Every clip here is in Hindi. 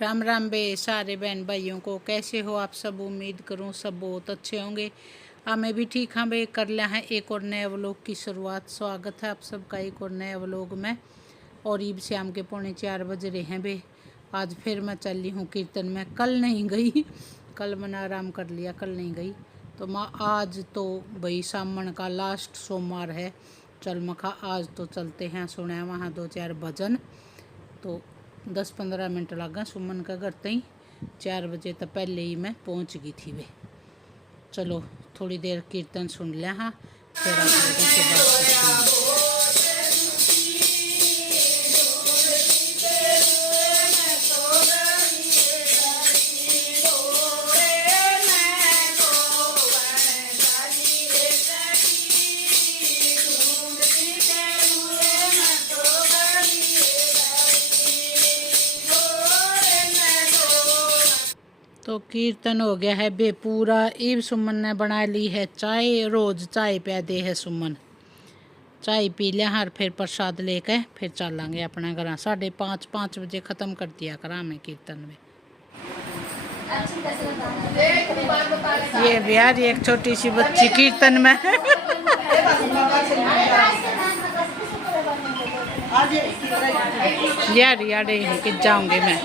राम राम बे सारे बहन भाइयों को। कैसे हो आप सब? उम्मीद करूँ सब बहुत अच्छे होंगे। मैं भी ठीक हाँ बे। कर लिया है एक और नए व्लॉग की शुरुआत। स्वागत है आप सबका एक और नए व्लॉग में। और ईब शाम के 3:45 बज रहे हैं बे। आज फिर मैं चल रही हूँ कीर्तन में। कल नहीं गई, कल मैंने आराम कर लिया, कल नहीं गई। तो माँ आज तो भाई सामन का लास्ट सोमवार है। चल मखा आज तो चलते हैं। सुने वहाँ 2-4 भजन। तो 10-15 मिनट लगा सुमन का घर तई। 4 बजे तो पहले ही मैं पहुंच गई थी वे। चलो थोड़ी देर कीर्तन सुन लिया। हाँ फिर आप लोगों से बात करते हैं। तो कीर्तन हो गया है बे पूरा। ईब सुमन ने बना ली है चाय। रोज़ चाय पे दे है सुमन। चाय पी लिया और फिर प्रसाद लेके फिर चलेंगे अपने घर। 5:30 बजे ख़त्म कर दिया करा मैं कीर्तन में। ये बिहार एक छोटी सी बच्ची कीर्तन में यार यार कि जाऊंगी मैं।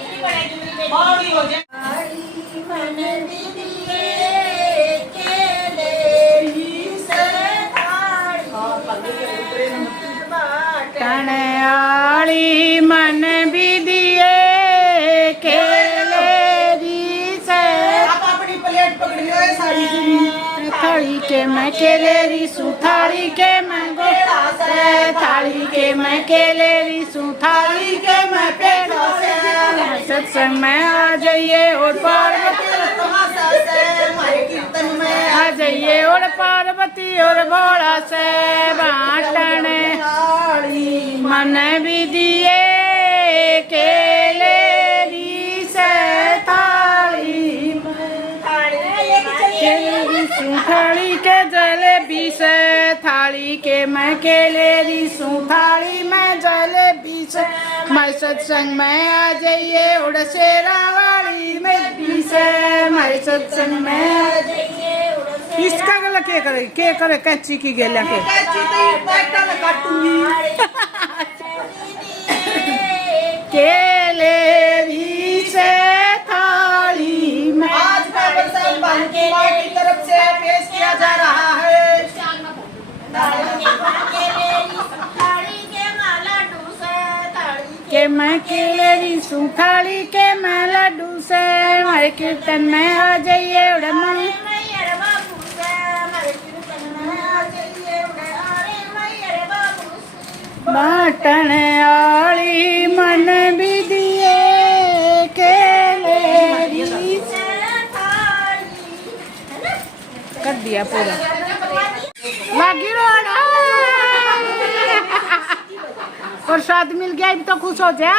आली मन भी दिए केले दी से अपनी प्लेट पकड़ियो सारी थाली के मैं केले रिसू थाली के मैं गोड़ा से थाली के मैं केले रिसू थाली के मैं पेड़ों से सत्संग में आ जाइए और पार्वती आ जाइए और पार्वती और भोला से बाटन मन भी दिए केले री से थाली थाली के जलेबी से थाली के मैं केले रिसू थाली में जलेबी से मैं सत्संग में आ जाइए उड़ शेरा वाली में भी से मैं सत्संग में आ जाइए। इसका गला के करे कैची की गेला के केले भी से थाली में आज का प्रसाद भानुकुमार की तरफ से पेश किया जा रहा है। के मैं केले रिसू थाली के मैं लड्डू से हमारे कीर्तन में आ जाइए उड़न बाटन आली मन भी दिए केले कर दिया पूरा लागी रोड़ा। प्रसाद मिल गया अब तो खुश हो जा।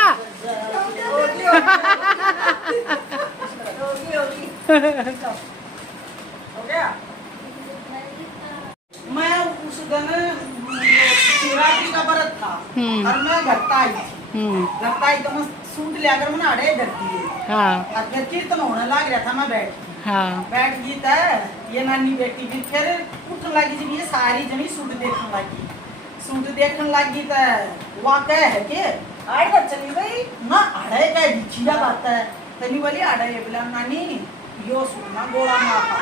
मैं उस दिन शिवरात्रि का व्रत था और मैं घरता आई तो मैं सूट लिया कर मैंने अड़े धरती है। हाँ और कीर्तन होने लग रहा था। मैं बैठ गई था। ये नानी बेटी भी फिर उठने लगी जब ये सारी जमी सूट देखने लगी तो वाकई है कि आड़े चली गई ना अड़े का दिखिया बात है। तनी बोली अड़े बोला नानी यो सूट ना गोड़ा माँ का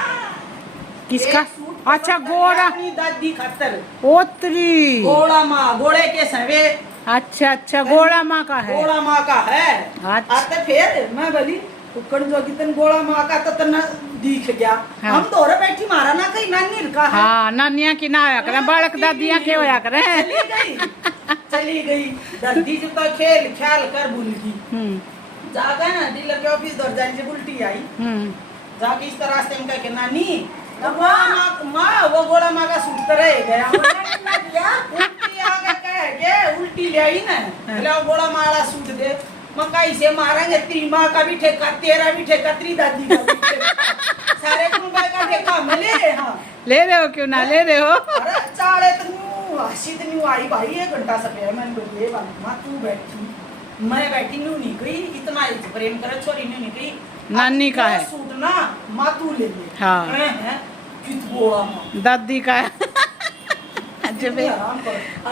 किसका? अच्छा गोड़ा अपनी दादी खातर ओतरी गोड़ा माँ घोड़े के सवे। अच्छा गोड़ा माँ का है। गोड़ा माँ का है। अच्छा आते फिर मैं बोली उकड़ जो कितन गोड़ा माँ का तो तना दिख गया। हाँ। हम दोरे बैठी मारा ना कहीं नानी का है। हाँ नानिया की ना होया करे बालक दादिया के होया करे। चली गई दादी जो तो खेल ख्याल कर भूल गई। जाकर ना डीलर के ऑफिस दौड़ जाने से उल्टी आई। जाके इस तरह से इनका के नानी माँ वो गोड़ा माँ का सूट तरह गया उल्टी आगे कह के उल्टी ले आई ना गोड़ा मारा सूट दे मकाई से मारेंगे। तेरी माँ का भी ठेका तेरा भी ठेका तेरी दादी का भी ठेका सारे कुंबा का ठेका मिले। हाँ ले रहे हो क्यों ना ले रहे हो। अरे चाड़े तुम हसी तो नहीं आई भाई 1 घंटा से पे मैंने बोली ये बात माँ तू बैठी मैं बैठी नहीं गई इतना प्रेम करे छोरी नहीं गई नानी का है सूट ना मातू ले ले हाँ हैं कितोड़ा मां दादी का है जबे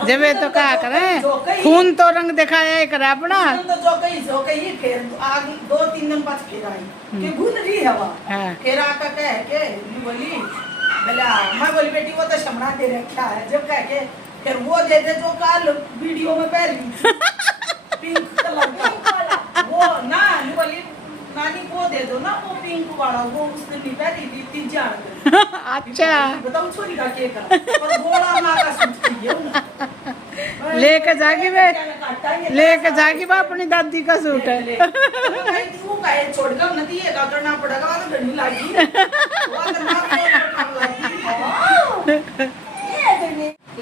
जबे तो क्या करे खून तो रंग दिखाया है करे अपना तो जो कही फिर आग 2-3 दिन बाद फिर आई कि भूल रही है वो हाँ। फिर आका कह के नहीं बोली बोला मैं बोली बेटी वो तो शमना दे रखा है जब कह के फिर वो दे दे जो कल वीडियो में पहली पिंक कलर का वो ना नहीं बोली नानी को दे दो ना वो पिंक वाला वो उसने नहीं पहनी थी 3-4 दिन अच्छा बताओ छोरी का क्या कर पर गोला मां का सूट है ना लेके जागी वे लेके जागी बा अपनी दादी का सूट है तू काहे छोड़ कर नदी है का करना पड़ेगा तो डंडी लागी वो तो मार लागी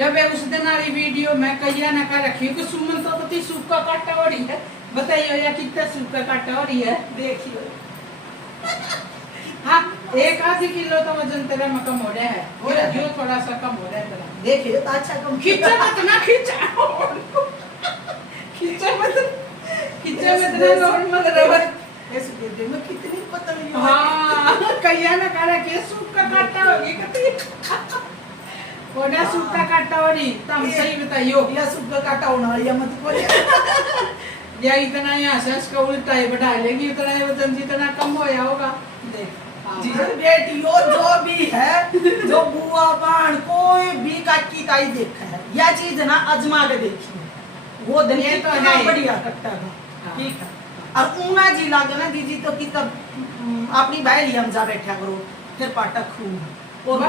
जब उस दिन वाली वीडियो में कहिया ना कर रखी कि सुमन तो पति सूप का काटा हो रही है बताइए या कितना सूप का काटा हो रही है देखियो हाँ 1 किलो तो वजन तेरा में कम हो रहा है और जो थोड़ा सा कम हो रहा है तेरा देखिए तो अच्छा कम खींचा मत ना खींचा खींचा मत तेरा नॉर्मल रहा ऐसे दे मैं कितनी पतली हूं हाँ कहिया ना कर रखी सूप का काटा होगी कति ओडा सूप का काटा हो रही तुम सही बताइयो या सूप का काटा होना या मत बोले या इतना यहाँ से इसका उल्टा ही बढ़ा लेगी उतना ही वजन जितना कम होया होगा देख जी बेटियों जो भी है जो बुआ बाण कोई भी काकी ताई देखा है यह चीज ना अजमा के देखिए वो दिन ये तो कितना है। बढ़िया कट्टा था ठीक है और ऊना जी लागे ना दीदी तो कि तब अपनी भाई हम जा बैठा करो फिर पाटक खूब और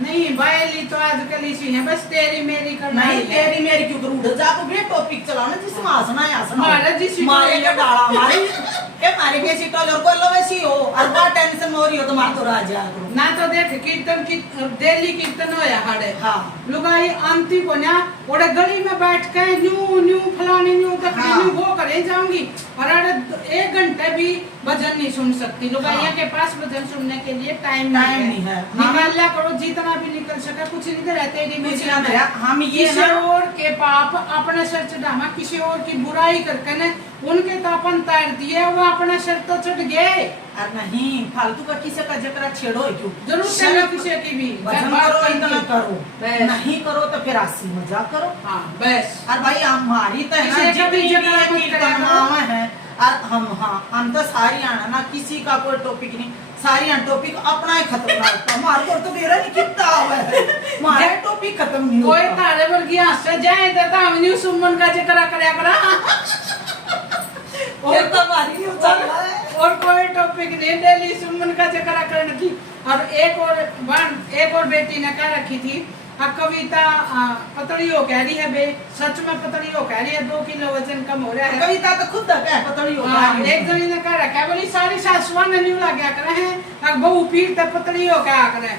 नहीं बायली तो आजकल इसी है बस तेरी मेरी करना नहीं ही है। तेरी मेरी क्यों करूं उधर जाको भी टॉपिक चलाओ ना जिसमें हंसना है हंसना मारे जिस मारे के डाला मारे के मारे के सीटल और कोई वैसी हो और बा टेंशन हो रही हो तो मार तो राजा करो ना तो देख कीर्तन की दिल्ली कीर्तन होया हाड़े हां लुगाई आंटी को ना ओड़े गली में बैठ के न्यू न्यू फलाने न्यू तक हाँ। न्यू वो करे जाऊंगी और अरे 1 घंटे भी भजन नहीं सुन सकती लुगाइया हाँ। के पास भजन सुनने के लिए टाइम नहीं है निकाल लिया करो जितना भी निकल सका कुछ नहीं तो रहते ही कुछ ना दे हम ये किसी ना और के पाप अपने सर चढ़ामा किसी और की बुराई करके ने उनके तो अपन तार दिए वो अपना सर तो चढ़ गए और नहीं फालतू का किसी का जकरा छेड़ो क्यों जरूर चलो किसी की भी भजन बात करो करती इतना हूँ। करो बस। नहीं करो तो फिर हंसी मजाक करो हाँ बस और भाई हमारी तो है ना किसी का भी जितनी जगह भी मत कीर्तन करा करो। मावा है और हम तो सारी आना ना किसी का कोई टॉपिक नहीं सारी आना टॉपिक अपना ही खत्म ना होता हमारे को तो मेरा नहीं कितना हुआ है हमारा टॉपिक खत्म नहीं कोई होता तारे बोल गया से जाए तो हम न्यू सुमन का जिक्र करया करा और तो हमारी नहीं चल रहा है और कोई टॉपिक नहीं डेली सुमन का जिक्र करने की और एक और बेटी ने कह रखी थी कविता पतली हो कह रही है बे सच में पतली हो कह रही है 2 किलो वजन कम हो रहा है कविता तो खुद है पतली हो हाँ, एक जनी ने कह रखा है बोली सारी सासुआ ने न्यू लगा कर हैं अब बहू पीर तक पतली हो क्या करे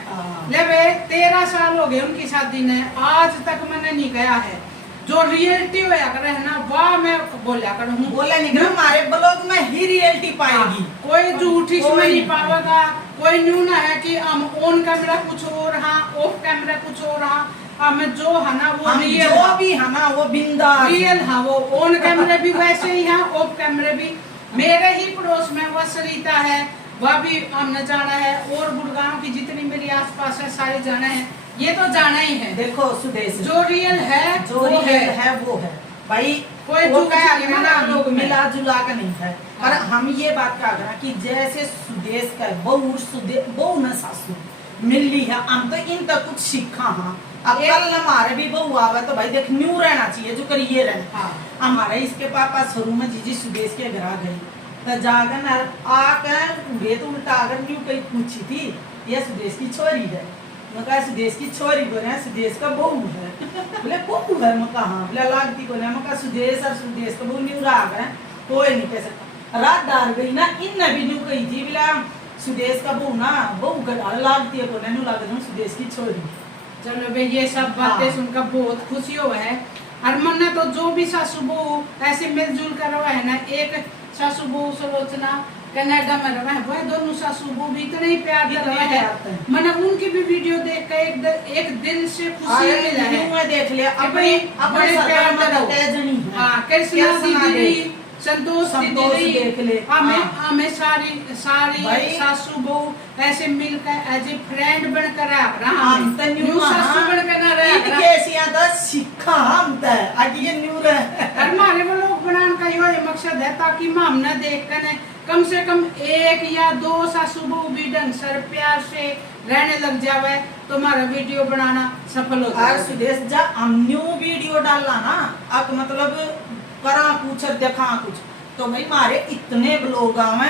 ले बे 13 साल हो गए उनकी शादी ने आज तक मैंने नहीं गया है जो रियलिटी होया करे है ना वाह मैं बोला करूँ बोला नहीं ना हमारे ब्लॉग में ही रियलिटी पाएगी कोई झूठ इसमें नहीं पावेगा कोई न्यू ना है कि हम ऑन कैमरा कुछ और हाँ ऑफ कैमरा कुछ और हाँ हमें जो है ना वो हम रियल जो भी है ना वो बिंदास रियल हाँ वो ऑन कैमरे भी वैसे ही है ऑफ कैमरे भी मेरे ही पड़ोस में वो सरिता है वह भी हमने जाना है और गुड़गांव की जितनी मेरी आसपास है सारे जाना है ये तो जाना ही है देखो सुदेश जो रियल है जो वो रियल है वो है भाई कोई वो झूठ क्या नहीं है है ना ना लोग में। मिला जुला का नहीं है पर हाँ। हम ये बात कह रहे हैं कि जैसे सुदेश का बहू न सासू मिली है हम तो इन तक कुछ सीखा हाँ अब कल हमारे भी बहू आवे तो भाई देख न्यू रहना चाहिए जो करिए रहना हाँ। हमारे इसके पापा शुरू में जीजी सुदेश के घर आ गई तो जाकर आकर वे तो उल्टा आकर न्यू कहीं पूछी थी ये सुदेश की छोरी है मैं कहा सुदेश की छोरी बोले हैं सुदेश का बहू है बोले बहू है मैं कहा बोले लागती को मैं कहा सुदेश और सुदेश का बहू न्यू रहा गए कोई नहीं कह सकता रात डाल गई ना इन भी न्यू कही थी बोला सुदेश का बहू ना बहू का डाल लागती है बोले न्यू लाग सुदेश की छोरी चलो भाई ये सब बातें हाँ। सुनकर बहुत खुशी हुआ है और मन ने तो जो भी सासू बहू ऐसे मिलजुल कर रहा है ना एक सासू बहू सुलोचना कनाडा में रहा है वह दोनों सासू बहू भी इतने ही प्यार कर रहे हैं मैंने उनकी भी वीडियो देख कर एक दिल से खुशी मिला है मैं देख लिया कि भाई अपने बड़े प्यार सरकार करो में तेजनी है हाँ कृष्णा कृष्णा दीदी देवी। संतोष संतोष दीदी देख ले। हमें हाँ। हमें सारी सारी भाई। सासू बहू ऐसे मिलकर एज ए फ्रेंड बनकर रहा हम तो न्यू सासू बनकर ना रह इनके सियादा सिखा हम तो आज ये न्यू रहे हमारे वो लोग बनाने का यो मकसद है ताकि हम ना देख कर कम से कम एक या दो सासू बहू भी ढंग से प्यार से रहने लग जावे तो हमारा वीडियो बनाना सफल हो और जाए। सुदेश जा हम न्यू वीडियो डालना ना अब मतलब करा कुछ और देखा कुछ तो भाई मारे इतने ब्लॉग आवे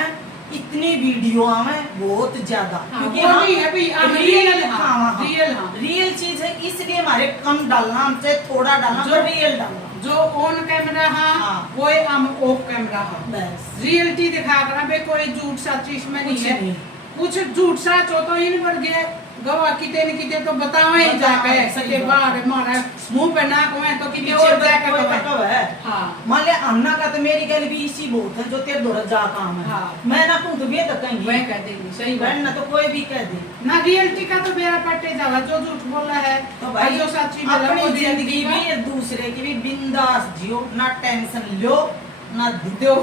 इतनी वीडियो आवे बहुत ज्यादा हाँ, क्योंकि वो भी है भाई, हम रियल रियल चीज है इसलिए हमारे कम डालना हमसे थोड़ा डालना जो रियल डालना जो ऑन कैमरा हाँ। हाँ वो हम ऑफ कैमरा हाँ बस रियलिटी दिखा कर भाई कोई झूठ सच इसमें नहीं कुछ है नहीं। कुछ झूठ सच हो तो इन पर गए गवाह किते न किते तो बतावे ही जाके सही सके बात। बाहर मारा मुंह पे नाक में तो किते पीछे और बैठ जाके कोई कहे। तकव है हाँ मान ले अन्ना का तो मेरी गल भी इसी बहुत है जो तेरे दौरा जा काम है हाँ। मैं ना कहूँ तो भी तो कहेंगी वह कह देंगी सही बात बहन ना तो कोई भी कह दे ना रियलिटी का तो बेरा पट्टे जावा जो झूठ बोला है तो भाई जो सच्ची बोला अपनी वो जिंदगी जिंदगी में ये दूसरे की भी बिंदास जियो ना टेंशन लो ना दो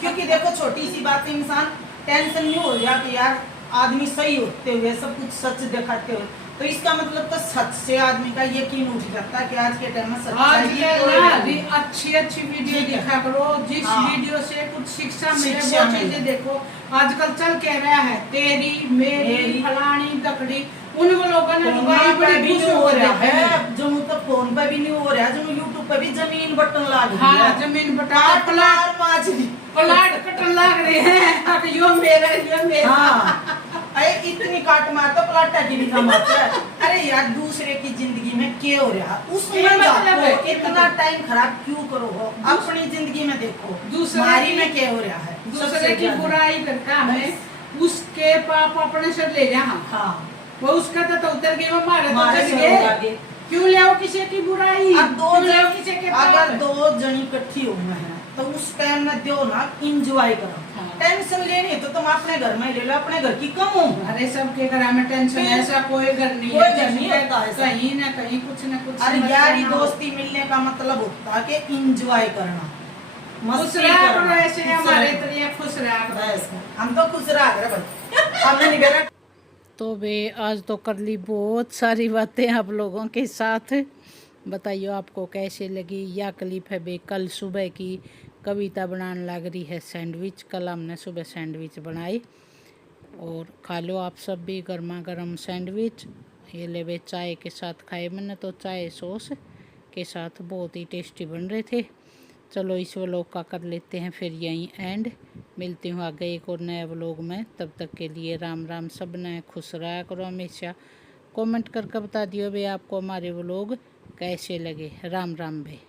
क्योंकि देखो छोटी सी बात इंसान टेंशन नहीं हो गया कि यार आदमी सही होते हुए सब कुछ सच दिखाते हुए तो इसका मतलब तो सच से आदमी का यकीन उठ जाता है कि आज के टाइम में आज सच्चाई के कोई ना नहीं। अच्छी अच्छी वीडियो ठीक है। दिखा करो जिस हाँ। वीडियो से कुछ शिक्षा मिले शिक्षा वो मिले। चीजें देखो आजकल चल कह रहा है तेरी मेरी मेरी। फलानी दकड़ी उन लोगों ने फोन बड़ी पे भी खुश नहीं हो हो रहा रहे हैं है जो मतलब फोन पे भी नहीं हो रहा है जो यूट्यूब पे भी जमीन बटन लाग रही हाँ है जमीन बटा काट लार माजरी प्लाट कटन लग रहे हैं अब यो मेरा हाँ अरे इतनी काट मार तो प्लाटा की भी कम आता है अरे यार दूसरे की जिंदगी में क्या हो रहा है उसमें ये मतलब है, जाको ये इतना मतलब। टाइम खराब क्यों करो हो अपनी जिंदगी में देखो दूसरे हमारी की- में क्या हो रहा है दूसरे सबसे की ज्यादा। बुराई करता हमें उसके पाप अपने से ले जा हाँ वो उसका तो उतर गए वो मारे तो हमारे चल से गए आगे क्यों ले आओ किसी की बुराई अब दो क्यों ले आओ जन किसी के अगर पाप दो जन इकट्ठी हो गए हैं तो उस टाइम में दो ना इंजॉय करो हाँ। टेंशन लेनी है तो तुम अपने घर में ले लो अपने घर की कम हो अरे सबके घर में टेंशन फिर ऐसा कोई घर नहीं कोई है घर नहीं जिसमें होता ऐसा। कहीं ना कहीं कुछ ना कुछ अरे समस्या यारी ना हो। दोस्ती मिलने का मतलब होता है कि इंजॉय करना खुश मस्ती रहा करना, करो ऐसे खुश हमारे रहना। तरह खुश रहा करो। बस, हम तो खुश रहा कर भाई हमने नहीं करा तो बे आज तो कर ली बहुत सारी बातें आप लोगों के साथ बताइए आपको कैसे लगी या क्लिप है बे कल सुबह की कविता बनाने लग रही है सैंडविच कल हमने सुबह सैंडविच बनाई और खा लो आप सब भी गर्मा गर्म सैंडविच ये ले बे चाय के साथ खाए मैंने तो चाय सॉस के साथ बहुत ही टेस्टी बन रहे थे। चलो इस व्लॉग का कर लेते हैं फिर यहीं एंड मिलती हूँ आगे एक और नए व्लॉग में तब तक के लिए राम राम सब नए खुश रहा करो हमेशा कमेंट करके बता दियो भाई आपको हमारे व्लॉग कैसे लगे राम राम भाई।